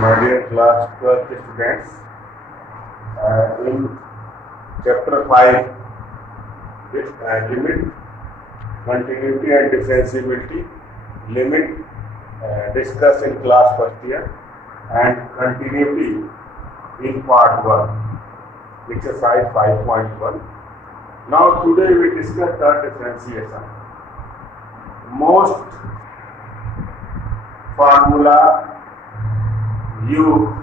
My dear class 12th students, in chapter 5, limit, continuity and differentiability, limit discussed in class first year, and continuity in part 1, exercise 5.1. Now today we discuss the differentiation. Most formula you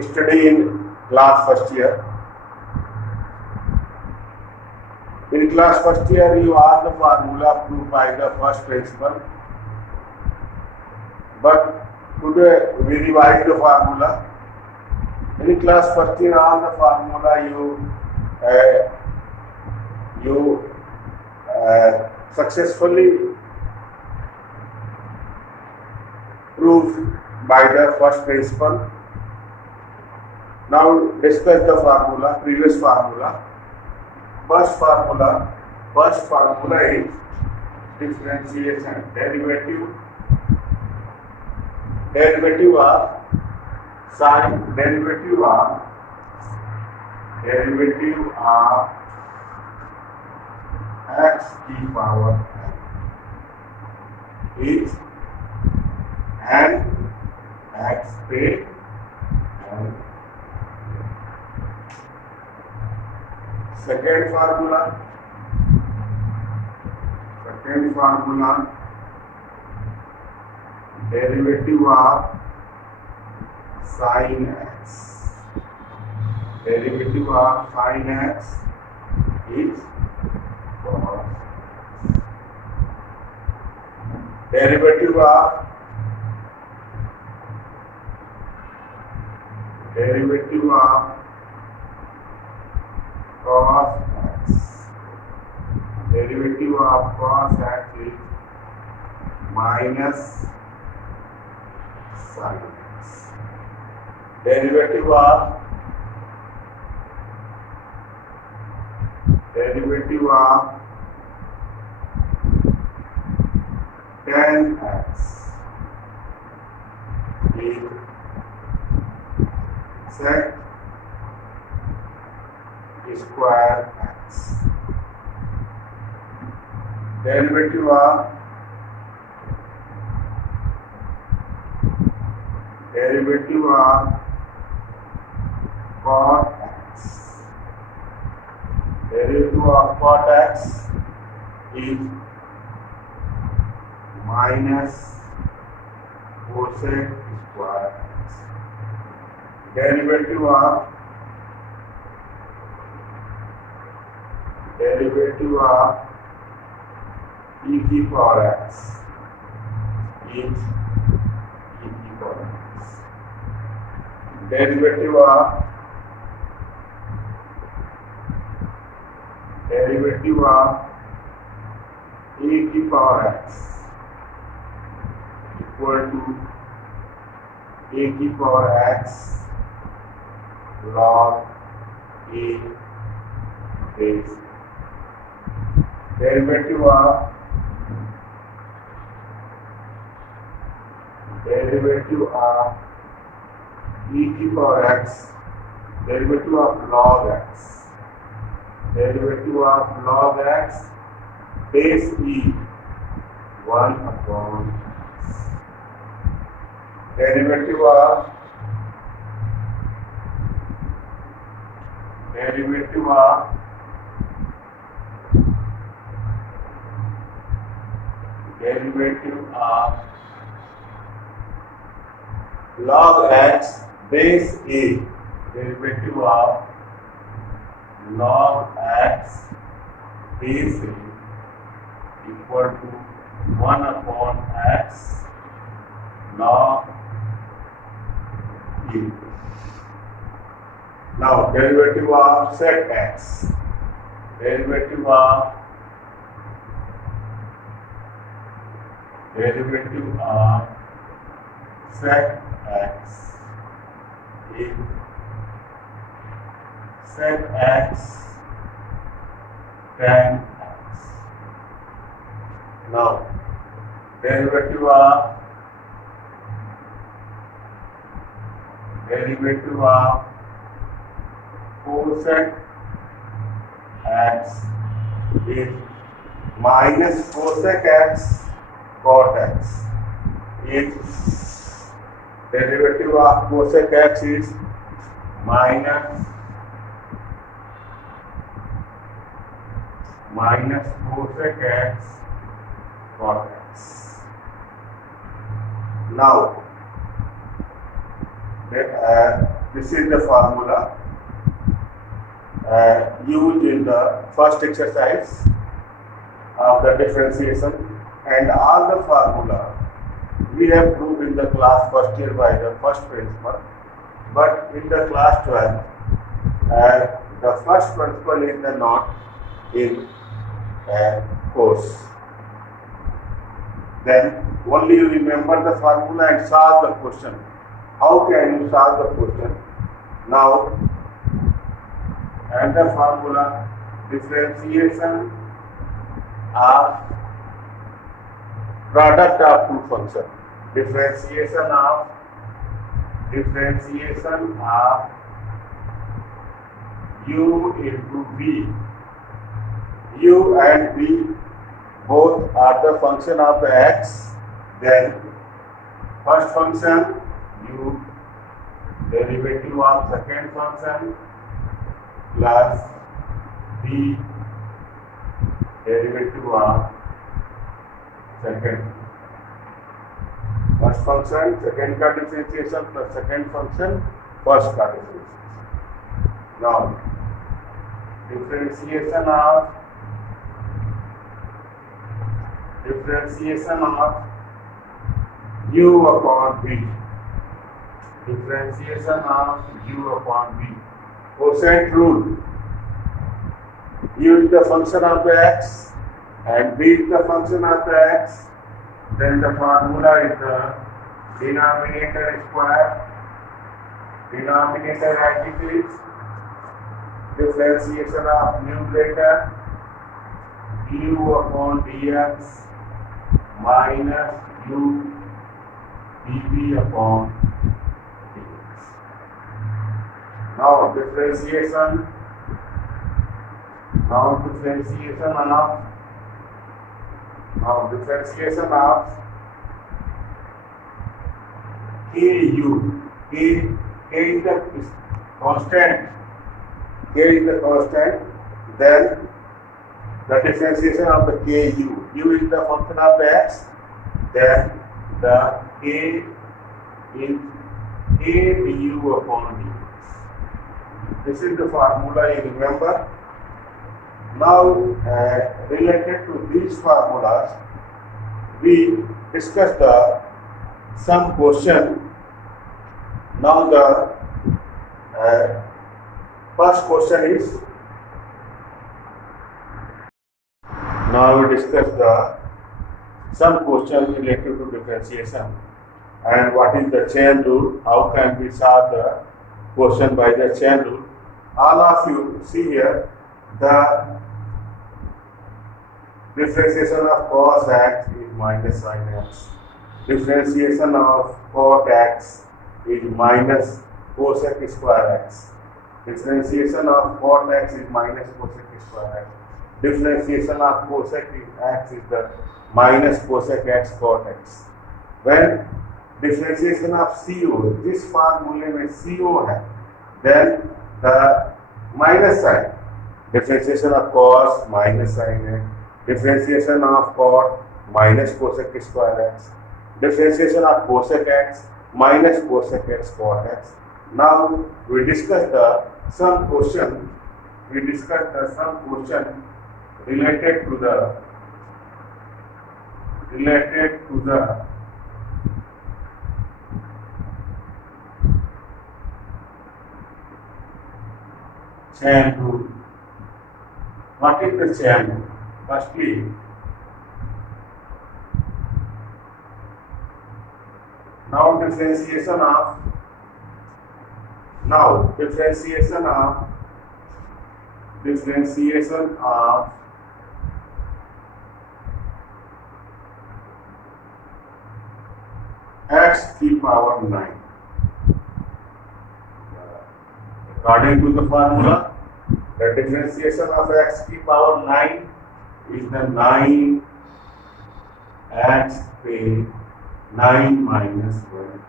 study in class first year. In class first year, you are the formula proved by the first principle. But today we revise the formula. In class first year, all the formula you successfully proved by the first principle. Now discuss the formula, previous formula. First formula is differentiation, derivative of sine, derivative of x to the power n is n x paid n. Second formula derivative of sin x, derivative of sin x is cos. Derivative of cos x, derivative of cos x is minus sin x. Derivative of tan x is sec square x. Derivative of cot x. Derivative of cot x is minus cosec square x. Derivative of e to the power x is e to the power x. Derivative of e to the power x equal to e to the power x log a base. Derivative of e to the power x, derivative of log x, derivative of log x base e 1 upon x. Derivative of log x base a, derivative of log x base a equal to 1 upon x log e. Now derivative of sec x, derivative of sec x is sec x tan x. Now derivative of cosec x is minus cosec x cot x. If derivative of cosec x is minus cosec x cot x. Now, this is the formula used in the first exercise of the differentiation, and all the formula we have proved in the class first year by the first principle, but in the class 12 the first principle is the not in course. Then only you remember the formula and solve the question. How can you solve the question? Now, and the formula differentiation of product of two functions. Differentiation of u into v. U and v both are the function of the x. Then first function u derivative of second function plus v derivative of second. First function second का differentiation plus second function first का differentiation. Now differentiation of u upon v. Differentiation of u upon v. Quotient rule. U is the function of the x and v is the function of the x. Then the formula is the denominator square. Denominator as it is. Differentiation of numerator u upon dx minus u dv upon dx. Now differentiation of ku. K is the constant. Then the differentiation of the ku. U is the function of the x. Then the k is k du upon dx. This is the formula you remember. Now, related to these formulas, we discussed some question. Now the first question is. Now we discuss some question related to differentiation and what is the chain rule. How can we solve the question by the chain rule? All of you see here the differentiation of cos x is minus sin x. Differentiation of cot x is minus cosec square x. Differentiation of cot x is minus cosec square x. Differentiation of cosec x is the minus cosec x cot x. When differentiation of CO, this formula में CO है, then the minus sign. Differentiation of cos minus sin x. Differentiation of cot minus cosec square x. Differentiation of cosec x minus cosec x cot x. Now we discuss some question related to the chain rule. What is the chain rule? Firstly, differentiation of x की power 9. According to the formula, the differentiation of x की power 9 is the 9x पे 9 minus 1.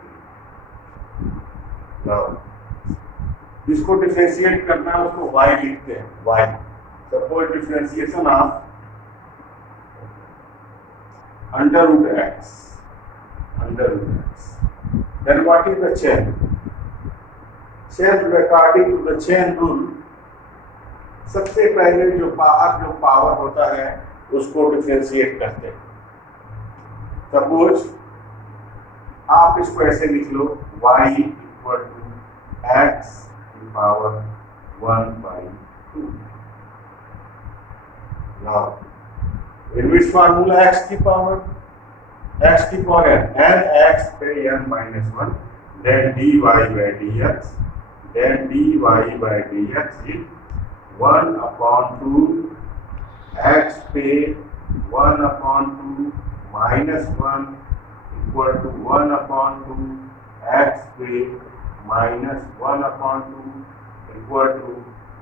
Now, जिसको differentiate करना है उसको y लिखते हैं. y. Suppose differentiation of under root x. Then what is the chain? Chain according to the chain rule, सबसे पहले जो बाहर जो पावर होता है उसको डिफरेंशिएट करते हैं. सपोज आप इसको ऐसे लिख लो, y इक्वल टू एक्स की power 1/2. Now, in which formula x की पावर n x पे n minus 1, then dy by dx is 1/2 x पे 1/2 minus 1 equal to 1/2 x पे minus 1/2 equal to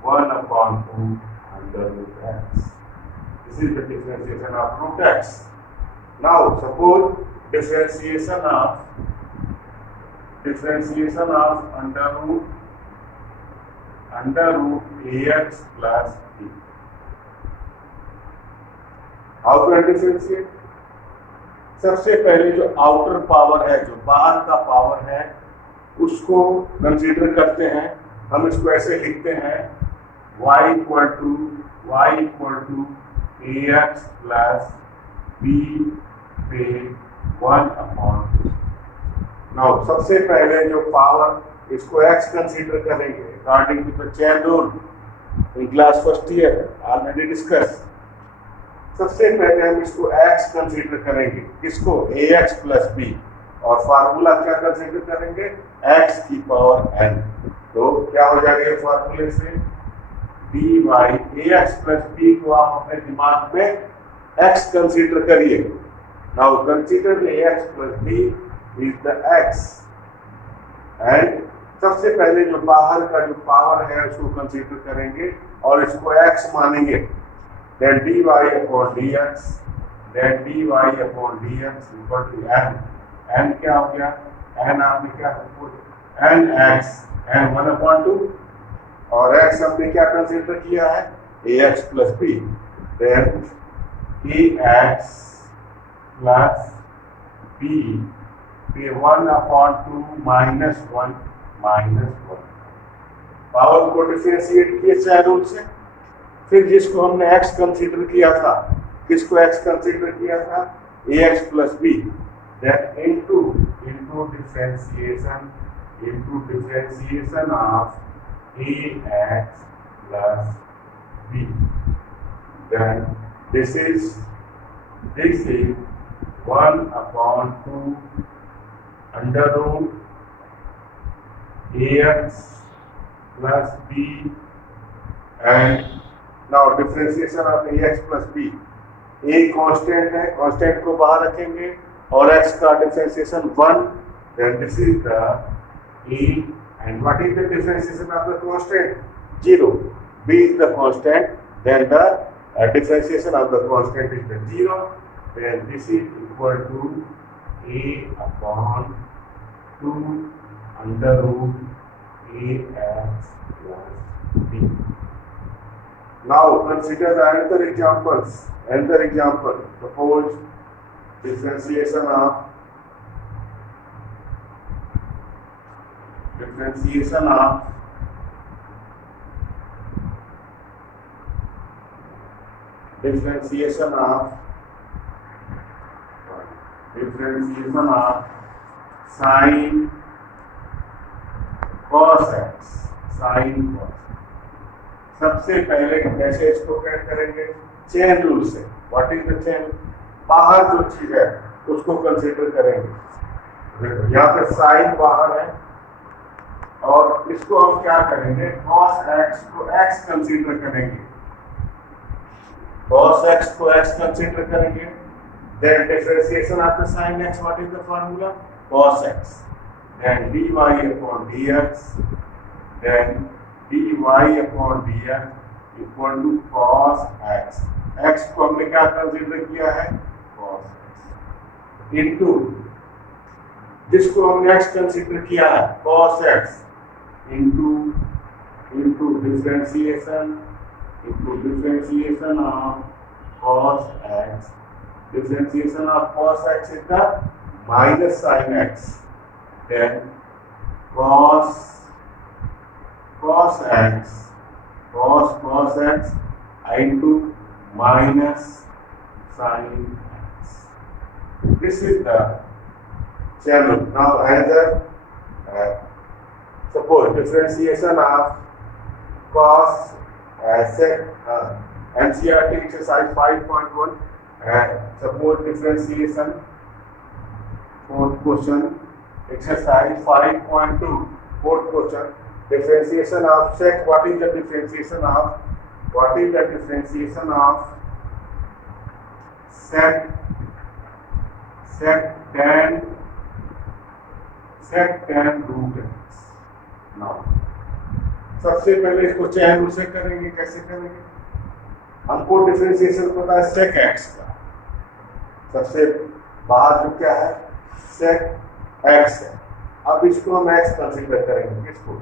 1/2 under root x. This is the differentiation of root x. Now suppose differentiation of under root ax plus b. How to differentiate? सबसे पहले जो outer power है, जो बाहर का power है, उसको कंसीडर करते हैं. हम इसको ऐसे लिखते हैं, y equal to ax plus b पे 1/2. नाउ सबसे पहले जो पावर, इसको x कंसीडर करेंगे according to the chain rule in class first year already discuss. सबसे पहले हम इसको x कंसीडर करेंगे, किसको, ax प्लस b, और फार्मूला क्या कंसीडर करेंगे, x की पावर n. तो क्या हो जाएगा ये फार्मूले से, dy ax प्लस b को आप अपने दिमाग में x कंसीडर करिए. Now consider ax plus b is the x, and सबसे पहले जो बाहर का जो पावर है उसको कंसीडर करेंगे और इसको x मानेंगे. then dy upon dx equal to n. n क्या हो गया, n आपने क्या n x n 1/2, और x हमने क्या कंसीडर किया है, ax plus b. then ax plus b पे 1/2 minus 1 पावर को डिफरेंशिएट किए चाहे रूल से. फिर जिसको हमने x कंसीडर किया था, किसको x कंसीडर किया था, ax plus b, then into differentiation of ax plus b, then this is 1/2 under root ax plus b, and now differentiation of ax plus b. a constant है, constant को बाहर रखेंगे और x का differentiation 1, then this is the a, and what is the differentiation of the constant, 0. b is the constant, then the differentiation of the constant is the 0, then this is equal to a/2 under root ax plus b. Now consider another example. Suppose differentiation of sin cos x. सबसे पहले कैसे इसको क्या करेंगे, chain rule से. What is the chain, बाहर जो चीज है उसको कंसीडर करेंगे. यहाँ पे साइन बाहर है और इसको हम क्या करेंगे, cos x को x कंसीडर करेंगे. then differentiation of the sin x, what is the formula, cos x, then dy upon dx, then dy upon dx equal to cos x. x को हमने क्या कंसीडर किया है? cos x इनटू जिसको हमने x consider किया है cos x into differentiation of cos x. Differentiation of cos x is the minus sin x. Then cos x into minus sin x. This is the channel. Now another suppose differentiation of cos NCERT exercise 5.1. Suppose differentiation, fourth question, exercise 5.2, fourth question, differentiation of sec. What is the differentiation of sec tan root x. Now सबसे पहले इसको chain rule से करेंगे. कैसे करेंगे? हमको differentiation पता है sec x का. सबसे बाहर जो क्या है? sec x है. अब इसको हम x कंसीडर करेंगे. किसको?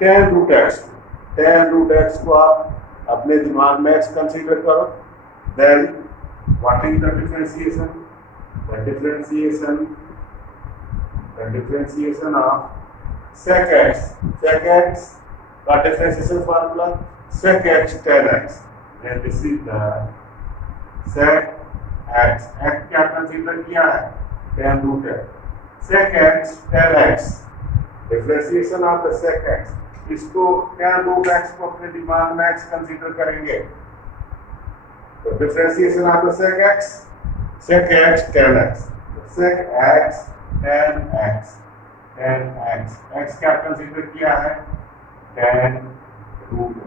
tan root x को. tan root x को आप अपने दिमाग में x कंसीडर करो. Then what is the differentiation? The differentiation of sec x. Sec x का differentiation formula sec x tan x. And this is the sec x. X क्या consider किया है? tan root x. sec x tan x. Differentiation of the sec x. इसको tan root x को अपने दिमाग में x consider करेंगे. तो differentiation of the sec x tan x. sec x tan x. x क्या कंसीडर किया है? tan root x.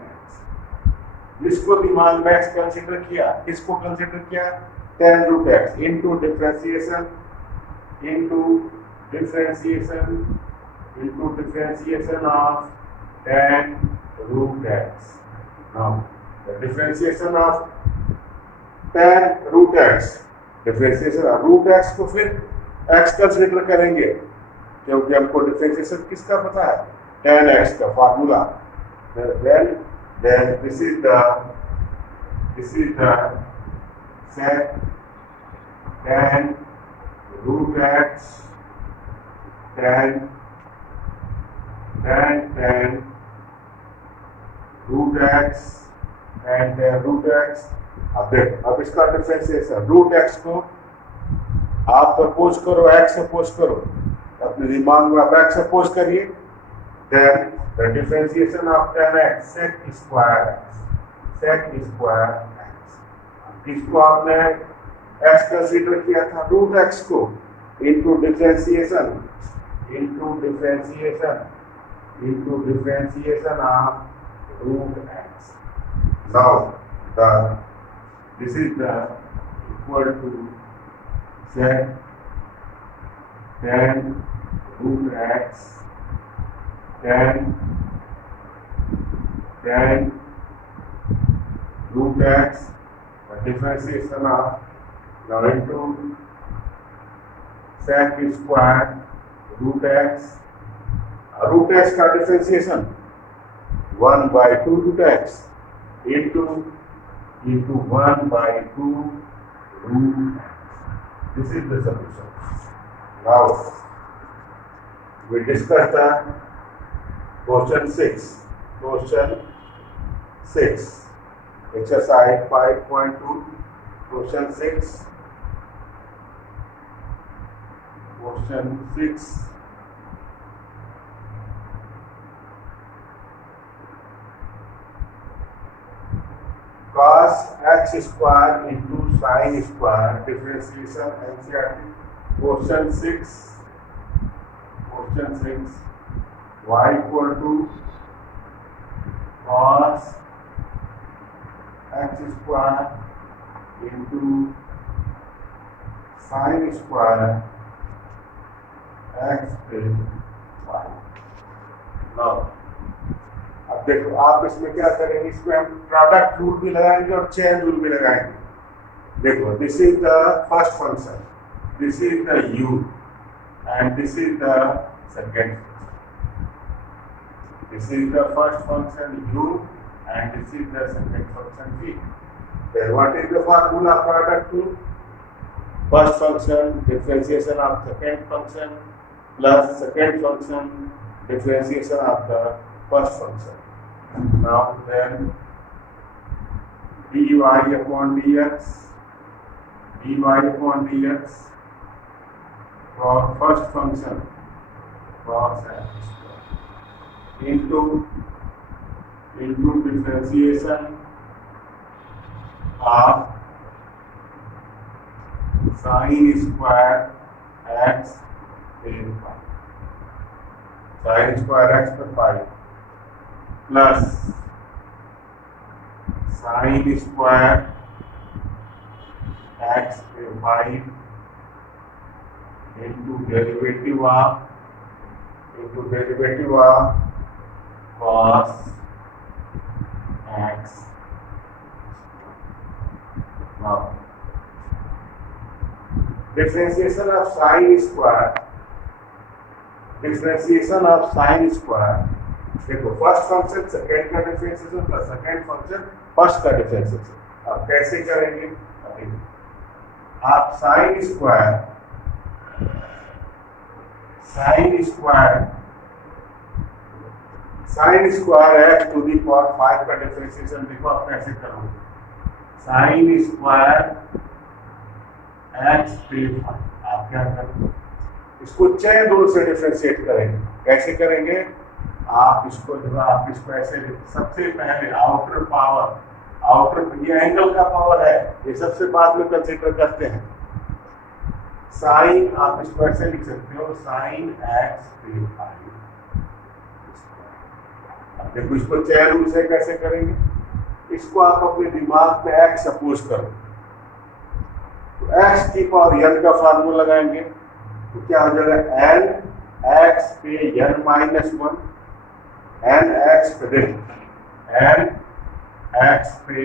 जिसको दिमाग में x कंसीडर किया, किसको कंसीडर किया? tan root x into differentiation of tan root x. Now the differentiation of tan root x, differentiation of root x को फिर x कंसीडर करेंगे क्योंकि हमको differentiation किसका पता है? tan x का formula. Then this is the sec tan root x tan root x and root x. अब इसका डिफरेंशिएशन रूट x को आप सपोज करो x सपोज करो अपने दिमाग में. आप x सपोज करिए. Then the differentiation of tan x sec square x. किसको आपने x कंसीडर किया था? रूट x को into differentiation of root x. Now this is the equal to sec tan root x tan root x, the differentiation of now into sec square root x. Root x का differentiation 1/2 root x into 1/2 root x. This is the solution. Now we discuss the question 6, exercise 5.2, question 6. Cos x square into sin square, differentiation NCERT. Question 6, y equal to cos x square into sin square x पे 5। Now अब देखो आप इसमें क्या करेंगे, इसमें हम product rule भी लगाएंगे और चेन रूल भी लगाएंगे। देखो this is the first function, this is the u and this is the second function. This is the first function u and this is the second function v. Then what is the formula of product rule? First function differentiation of second function plus second function differentiation of the first function. Now then dy upon dx for first function cos x square into differentiation of sin square x in 5, sin square x per 5 plus sin square x per 5 into derivative of cos x. Now differentiation of sin square, देखो first function second का differentiation plus second function first का differentiation. अब कैसे करेंगे, आप sin square x to the power 5 का differentiation देखो आप कैसे करोगे। sin स्क्वायर x पे 5 आप क्या करोगे, इसको चेन रूल से डिफरेंशिएट करेंगे। कैसे करेंगे, आप इसको ऐसे सबसे पहले आउटर पावर, ये एंगल का पावर है, ये सबसे बाद में कंसीडर करते हैं। साइन आप इसको ऐसे लिख सकते हो, साइन x पे 5। अब देखो इसको चेन रूल से कैसे करेंगे, इसको आप अपने दिमाग में x सपोज करो, तो x की पावर n का फार्मूला लगाएंगे तो क्या हो जाएगा, n x पे n माइनस 1, n x पे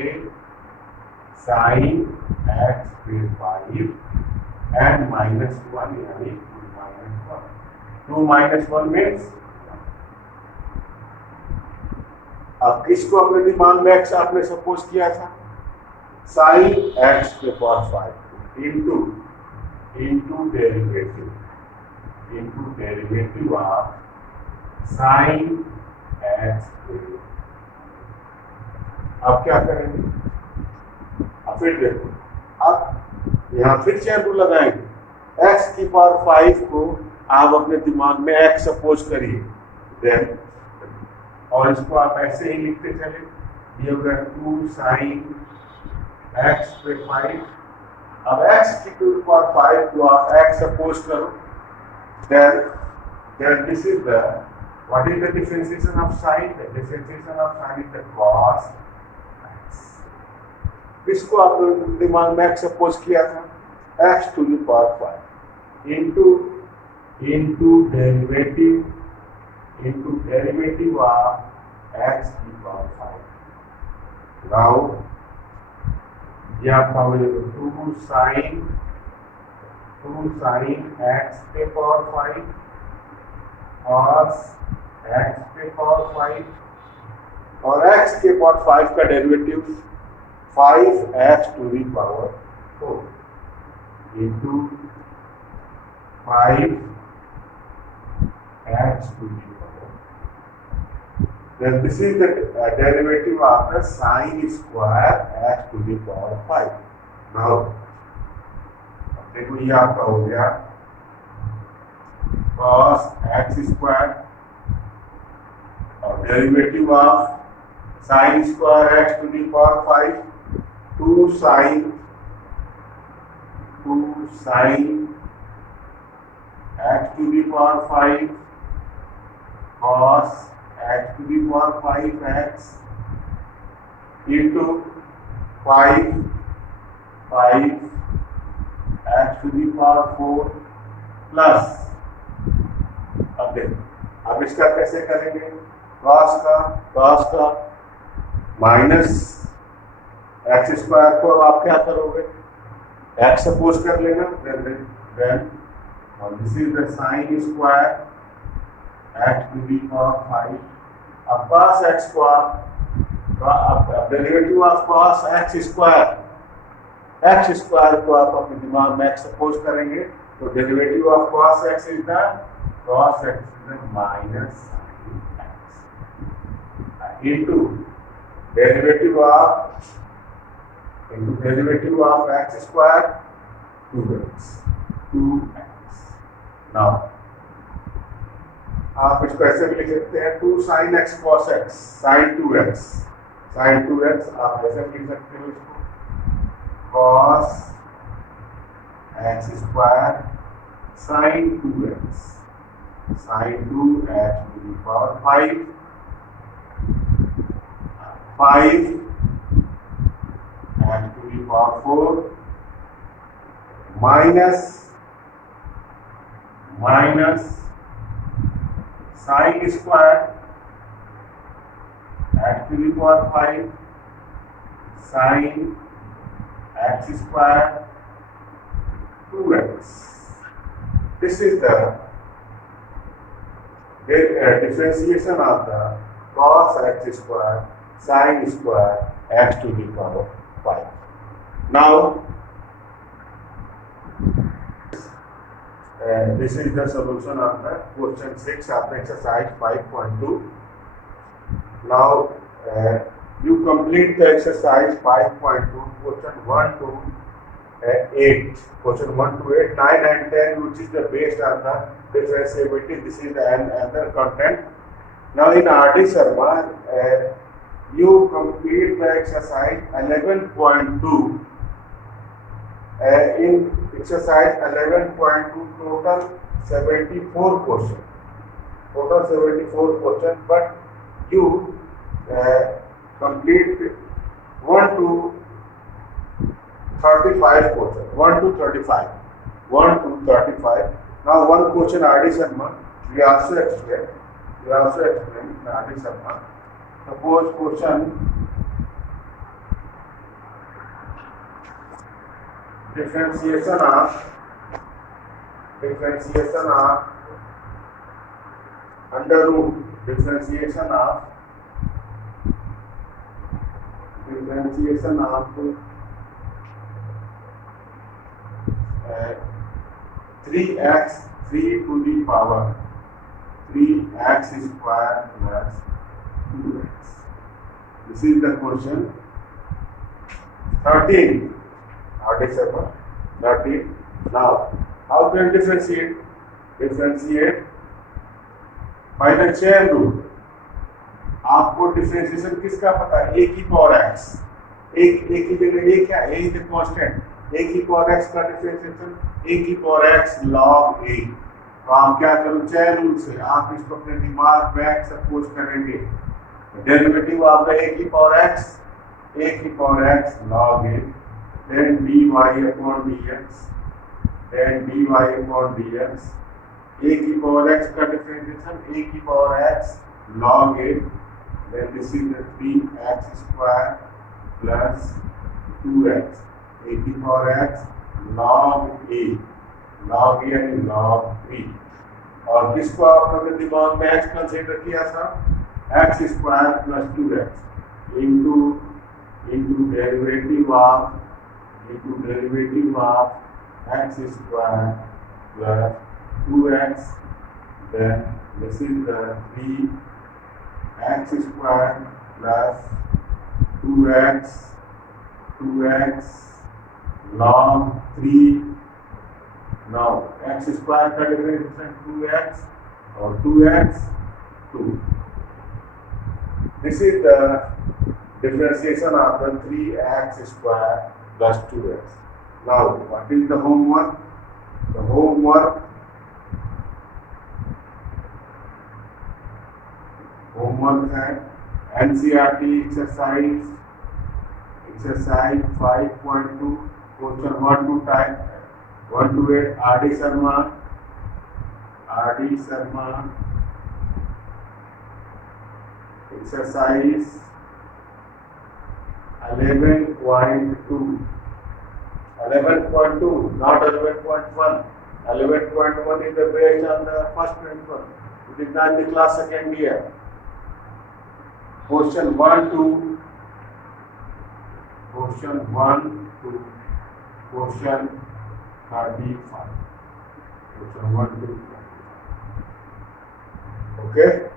साइन x पे 5 n माइनस 1 यानी 2 माइनस 1 मीन्स। अब किसको अपने दिमाग में x आपने सपोज किया था, साइन x पे power 5 into derivative of sign x पे। अब क्या करेंगे, अब फिर देखो, अब यहाँ फिर चेन रूल लगाएंगे, x की पावर 5 को आप अपने दिमाग में x सपोज करिए, देन और इसको आप ऐसे ही लिखते चले, ये होगा 2 साइन x पे 5। अब x की पावर 5 को आप x सपोज करो, then this is the what is the differentiation of sine? The differentiation of sine is the cos x. इसको आप दिमाग में x सपोज किया था, x to the power 5 into derivative of x to the power 5. Now ये आपका हो जाएगा 2 साइन x पे पावर 5 cos x पे पावर 5 और x के पावर 5 का derivative 5x to the power 4 into 5x to the power. Then this is the derivative of the sine square x to the power 5. Now देखो ये आपका हो गया cos x स्क्वायर और derivative of sine square x to the power 5 2 sine x to the power 5 cos x to the power 5x into 5 x to the power 4 plus अब इसका कैसे करेंगे, cos का माइनस एक्स स्क्वायर को अब आप क्या करोगे, एक्स सपोज कर लेना, देन और this is the sine square x to the power 5। अब cos एक्स को आप derivative of cos x square को आप अपने दिमाग में एक्स सपोज करेंगे, तो derivative of cos x is the minus into derivative of x square 2x। now आप इसको ऐसे भी लिख सकते हैं 2 sin x cos x sin 2x आप ऐसे भी लिख सकते हो इसको cos x square sin 2x to the power 5 and to the power 4 minus sin square x to the power 5 sin x square 2x. This is the differentiation of the cos x square sin square x to the power 5. Now this is the solution of the question 6 of exercise 5.2. now you complete the exercise 5.2 question 1 to 8, question 1 to 8, 9 and 10, which is the based on the differentiability. This is the another content. Now in R.D. Sharma, you complete the exercise 11.2. In exercise 11.2, total 74 question. But you complete 1 to 35 question. 1 to 35. Now one question R.D. Sharma, we also explain in R.D. Sharma. Suppose question differentiation of under root differentiation of 3x 3 to the power 3x square plus 2x. This is the question 13. R.D. Sharma 13. Now how can differentiate by the chain rule. आपको differentiation किसका पता है, a की power x, एक की जगह a क्या है, a इज कांस्टेंट, a की पावर x का डिफरेंशिएशन a की पावर x log a। तो आप क्या करो, चेन रूल से आप इसको अपने दिमाग में सपोज करेंगे, डेरिवेटिव ऑफ द a की power x log a, then dy upon dx, a की पावर x का डिफरेंशिएशन a की power x log a, then this is the 3x square plus 2x, a की power x log a यानी log 3। और किसको आपने दिमाग में x कंसीडर किया था, x square plus 2x into derivative of x square plus 2x, then this is the 3x square plus 2x log 3। now x square का डिफरेंशिएशन 2x और 2x 2। this is the differentiation of the 3x square plus 2x. now what is the homework? The homework है NCERT exercise 5.2 question 1 to 8 R.D. Sharma R.D. Sharma, exercise 11.2. 11.2, not 11.1. 11.1 is the based on the first paper. It is not the class second year. Question 1 to question 1 to question 35. Question 1 to 35. Okay.